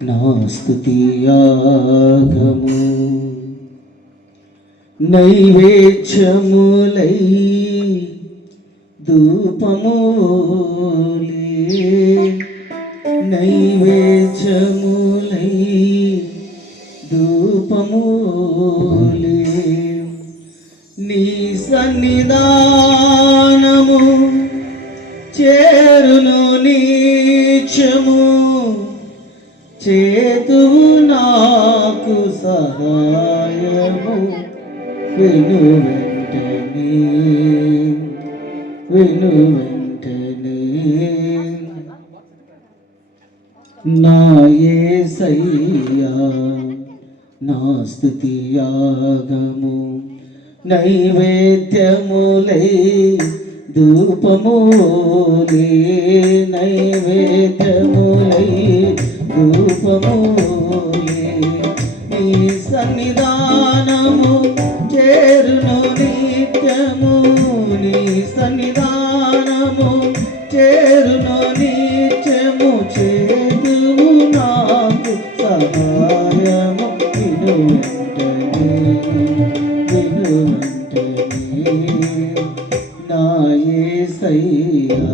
నా స్తుతియాగము నైవేద్యములై ధూపములే నైవేద్యములై ధూపములే నీ సన్నిధానము చేరును నీచము చేతువు నాకు సహాయము విను వెంటనే నా యేసయ్యా నా స్తుతియాగము నైవేద్యములై ధూపములే నైవేద్యములై ధూపములే నీ సన్నిధానము చేరును నిత్యము నీ సన్నిధానము చేరును నిత్యము చేతువు నాకు సహాయము విను వెంటనే నా యేసయ్యా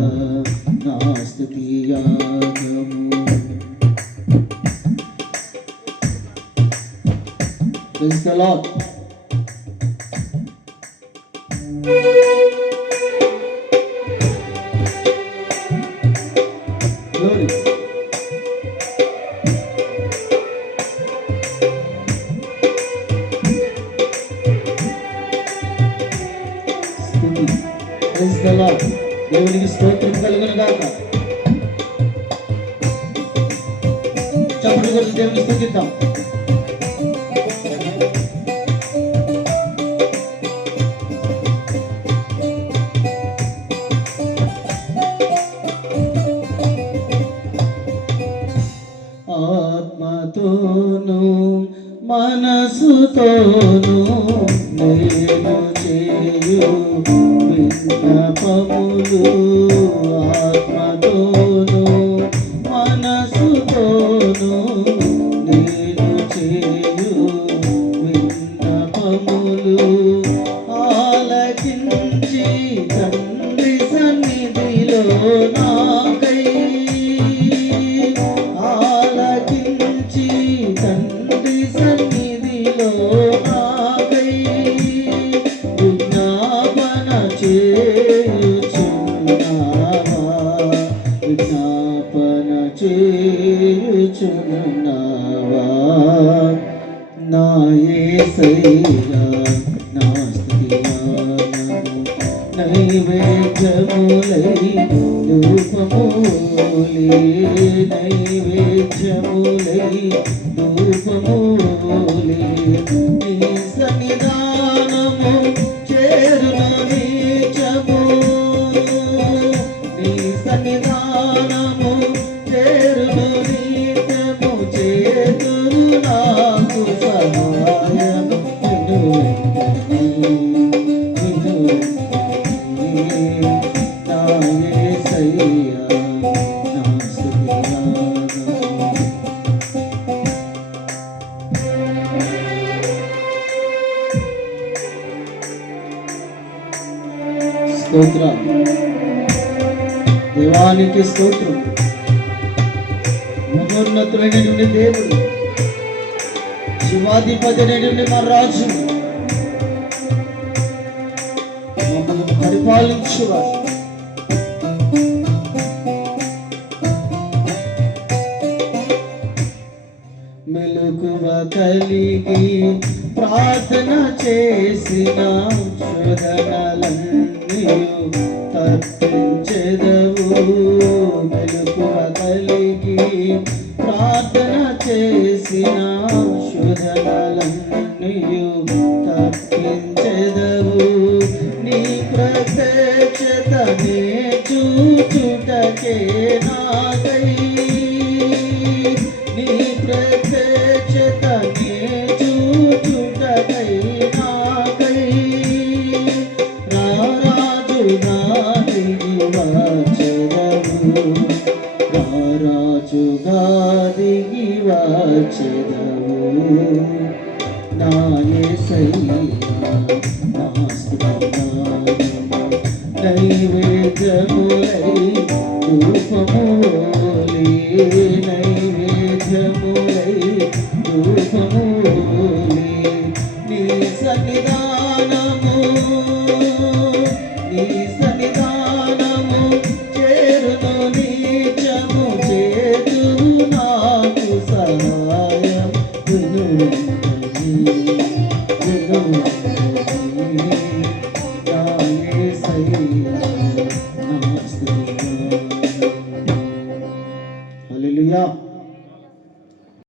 నా స్తుతియాగము. Praise the Lord. Glory. Praise the Lord. దేవునికి స్తోత్రం కలుగును గాక. చప్పట్లు కొట్టి దేవుని స్తుతిద్దాం. ఆత్మతోను మనసుతోను నేను చేయు విన్నపములు ఆత్మతోను మనసుతోను నేను చేయు విన్నపములు ఆలకించి తండ్రి సన్నిధిలో నాకై ఆలకించి తండ్రి సన్నిధిలో నాకై విజ్ఞాపన చేయుచున్నావా నా యేసయ్యా నా స్తుతియాగము నైవేద్యములై ధూపములే నైవేద్యములై ధూపములే నీ సన్నిధానము చేరును నీచము నీ సన్నిధానము చేరును నీచము చేతురు నాకు సహాయము నా యేసయ్యా నా స్తుతియాగము. స్తోత్రం దేవానికి స్తోత్రం. మహోన్నతుడైనటువంటి దేవుడు శివాధిపతి అయినటువంటి మా రాజు మమ్మల్ని పరిపాలించువాడు మెలకువ కలిగి ప్రార్థన చేసిన శోధనలన్నీ తప్పించెదవు మెలకువ కలిగి ప్రార్థన చేసిన శోధనలన్నీ తప్పించెదవు నీ ప్రత్యక్షతనే చూచుటకే నాకై నీ ప్రత్యక్షతనే చూచుటకై నాకై రారాజు నాని వచ్చెదవు రాజుగా దిగి వచ్చెదవు నా యేసయ్యా నా స్తుతిగానము నైవేద్యములై ధూపములే నైవేద్యములై ధూపములే నీ సన్నిధానము నీ సన్నిధానము చేరును నీచము చేతు నాకు సహాయం విను